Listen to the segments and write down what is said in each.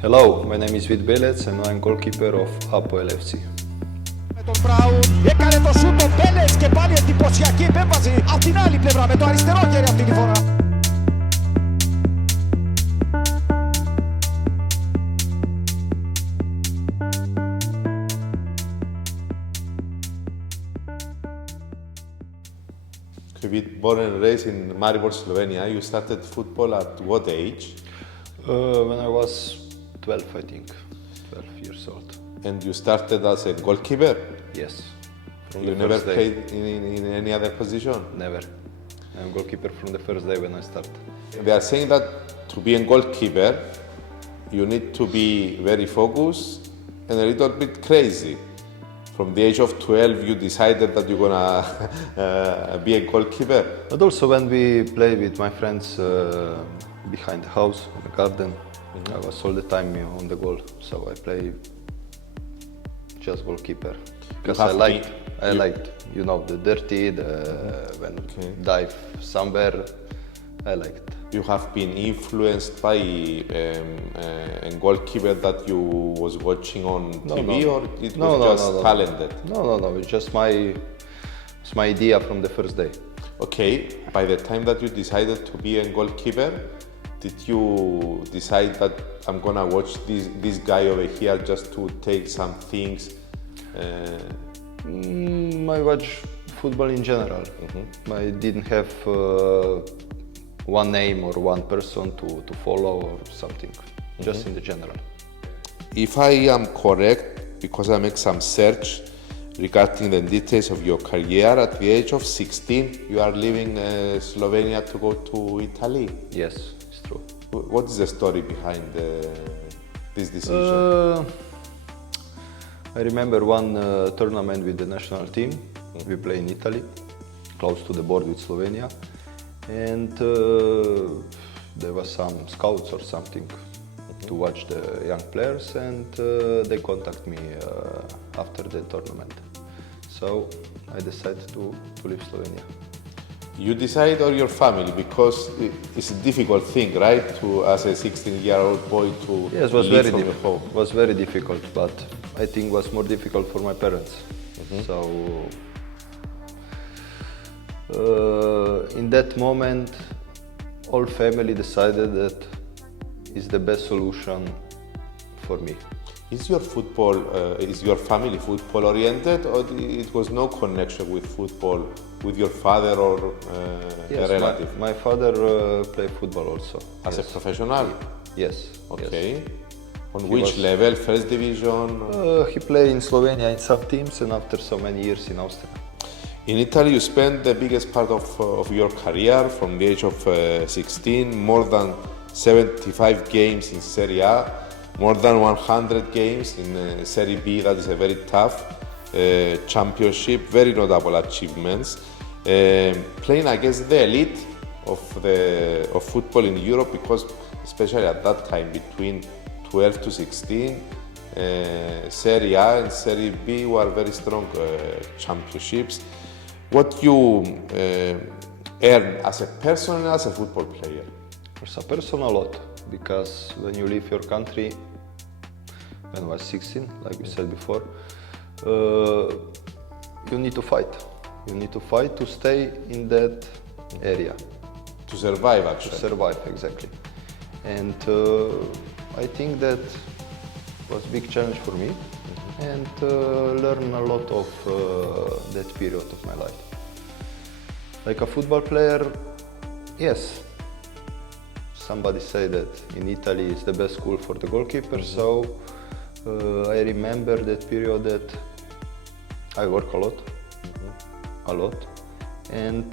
Hello, my name is Vid Belets and I'm goalkeeper of Hapoel FC. Τον Μπράουν έκανε το σούτ ο Μπέλετς και πάλι εντυπωσιακή επέμβαση από την άλλη πλευρά με το αριστερό χέρι αυτή τη φορά. Born and raised in Maribor, Slovenia, you started football at what age? When I was 12, I think, 12 years old. And you started as a goalkeeper? Yes. From You the never first day. played in any other position? Never. I'm goalkeeper from the first day when I started. They are saying that to be a goalkeeper, you need to be very focused and a little bit crazy. From the age of 12, you decided that you're gonna be a goalkeeper. But also when we play with my friends behind the house, in the garden, I was all the time on the goal. So I play just goalkeeper. Because I liked, you know, the dirty, when dive somewhere, I liked. You have been influenced by a goalkeeper that you was watching on TV, or it was just talented? No, it's just my idea from the first day. Okay, by the time that you decided to be a goalkeeper, did you decide that I'm gonna watch this guy over here just to take some things? I watch football in general. I didn't have one name or one person to follow or something, just in the general. If I am correct, because I make some search regarding the details of your career, at the age of 16, you are leaving Slovenia to go to Italy. Yes, it's true. What is the story behind this decision? I remember one tournament with the national team. We play in Italy, close to the border with Slovenia. And there was some scouts or something to watch the young players, and they contact me after the tournament. So I decided to leave Slovenia. You decide, or your family? Because it's a difficult thing, right? To, as a 16-year-old boy, to Yes, leave from your home. It was very difficult, but I think it was more difficult for my parents. So in that moment, all family decided that is the best solution for me. Is your family football oriented, or it was no connection with football with your father or a relative? My father played football also. As a professional? Yes. Okay. Yes. On which level? First division? He played in Slovenia in some teams, and after so many years in Austria. In Italy, you spent the biggest part of your career from the age of 16, more than 75 games in Serie A, more than 100 games in Serie B. That is a very tough championship, very notable achievements. Playing against the elite of football in Europe, because especially at that time, between 12 to 16, Serie A and Serie B were very strong championships. What you earn as a person and as a football player? As a person, a lot, because when you leave your country, when I was 16, like we said before, you need to fight. You need to fight to stay in that area. To survive, actually. To survive, exactly. And I think that was a big challenge for me, and learn a lot of that period of my life. Like a football player, yes, somebody say that in Italy it's the best school for the goalkeeper, so I remember that period that I work a lot, and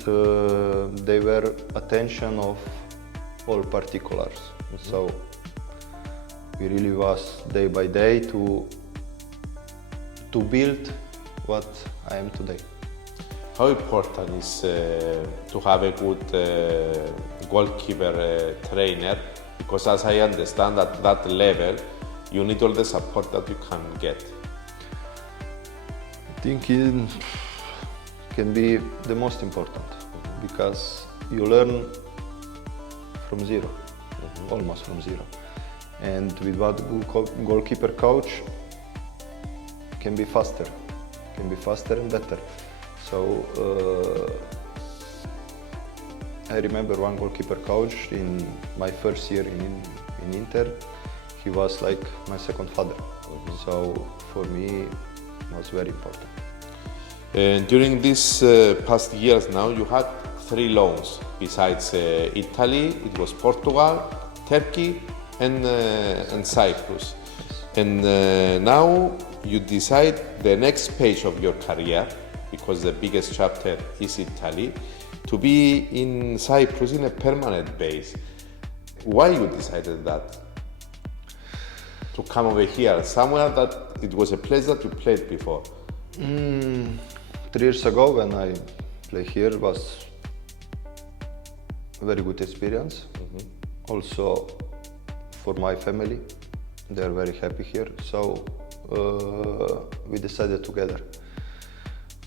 they were attention of all particulars. So we really was day by day to build what I am today. How important is to have a good goalkeeper trainer? Because as I understand, at that level, you need all the support that you can get. I think it can be the most important, because you learn from zero, almost from zero. And with what goalkeeper coach can be faster and better. So I remember one goalkeeper coach in my first year in Inter. He was like my second father. So for me, it was very important. And during these past years now, you had 3 loans. Besides Italy, it was Portugal, Turkey, and Cyprus. And now you decide the next page of your career, because the biggest chapter is Italy, to be in Cyprus in a permanent base. Why you decided that? To come over here, somewhere that it was a place that you played before? 3 years ago when I played here was a very good experience. Also for my family, they are very happy here. So we decided together.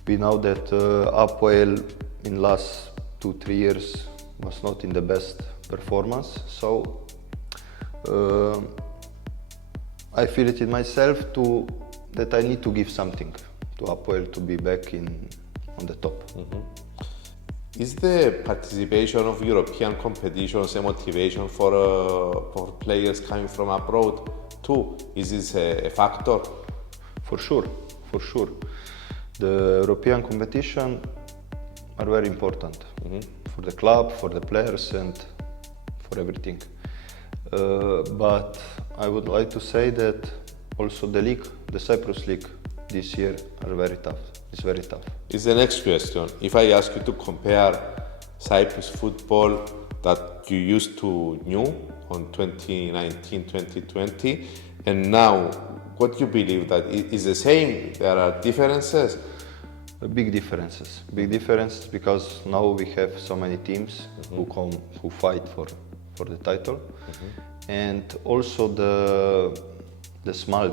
We know that Apoel in last 2-3 years was not in the best performance. So I feel it in myself that I need to give something to Apoel to be back on the top. Is the participation of European competitions a motivation for players coming from abroad too? Is this a factor? For sure. The European competition are very important for the club, for the players, and for everything. But I would like to say that also the league, the Cyprus league, this year are very tough. It's very tough. Is the next question. If I ask you to compare Cyprus football that you used to know on 2019-2020 and now, what do you believe that is the same? There are differences? Big differences because now we have so many teams who fight for the title, and also the small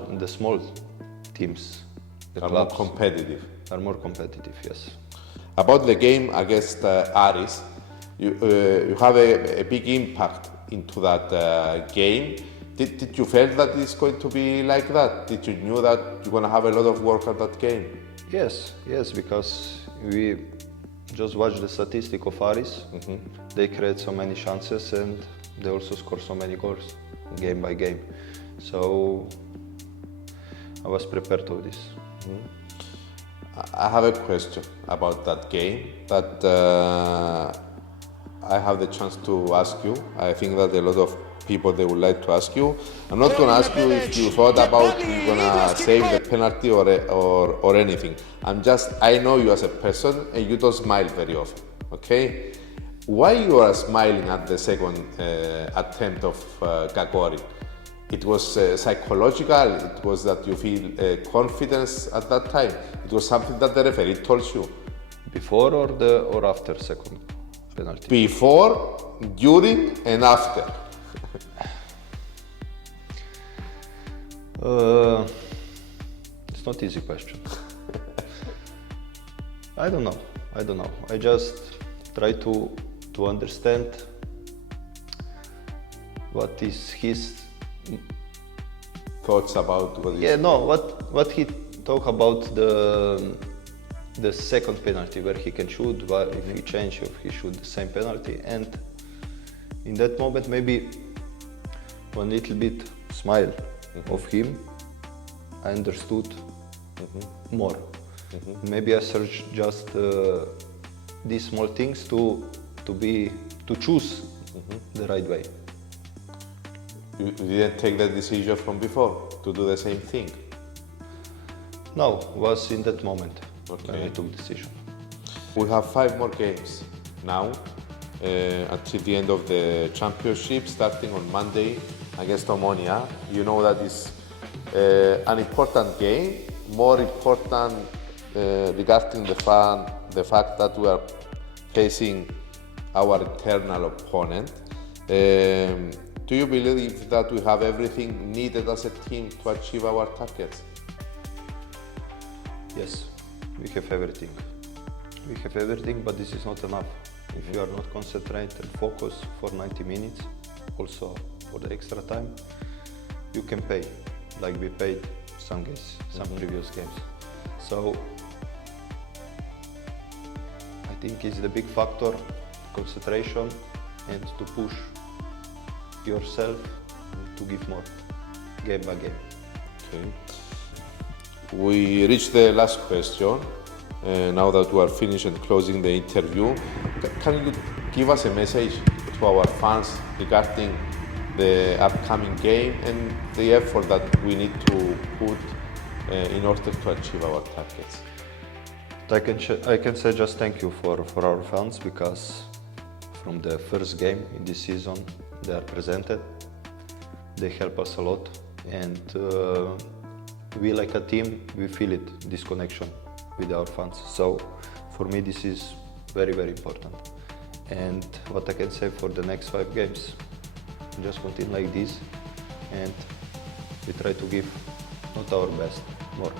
teams, the are clubs more competitive. Yes. About the game against Aris, you have a big impact into that game. Did you feel that it's going to be like that? Did you know that you're going to have a lot of work at that game? Yes, because we just watch the statistic of Aris. They create so many chances and they also score so many goals game by game. So I was prepared for this. I have a question about that game that I have the chance to ask you. I think that a lot of people they would like to ask you. I'm not going to ask you if you thought about you're going to save the penalty or anything. I know you as a person and you don't smile very often, okay? Why you are smiling at the second attempt of Gagori? It was psychological, it was that you feel confidence at that time. It was something that the referee told you. Before or after second penalty? Before, during and after. It's not easy question. I don't know. I just try to understand what is his thoughts about what what he talk about the second penalty where he can shoot, if he change, if he shoot the same penalty, and in that moment maybe one little bit smile of him, I understood more. Maybe I search just these small things to choose the right way. You didn't take that decision from before to do the same thing? No, was in that moment when I took decision. We have 5 more games now until the end of the championship, starting on Monday against Omonia. You know that is an important game, more important regarding the fact that we are facing our eternal opponent. Do you believe that we have everything needed as a team to achieve our targets? Yes, we have everything. But this is not enough. If you are not concentrated and focused for 90 minutes, also for the extra time, you can pay, like we paid some games, some previous games. So I think it's the big factor, concentration and to push yourself to give more, game by game. Okay. We reached the last question. Now that we are finished and closing the interview, can you give us a message to our fans regarding the upcoming game and the effort that we need to put in order to achieve our targets? I can say just thank you for our fans, because from the first game in this season they are presented, they help us a lot, and we like a team, we feel it, this connection with our fans. So for me this is very, very important. And what I can say for the next 5 games, we just continue like this and we try to give not our best, more.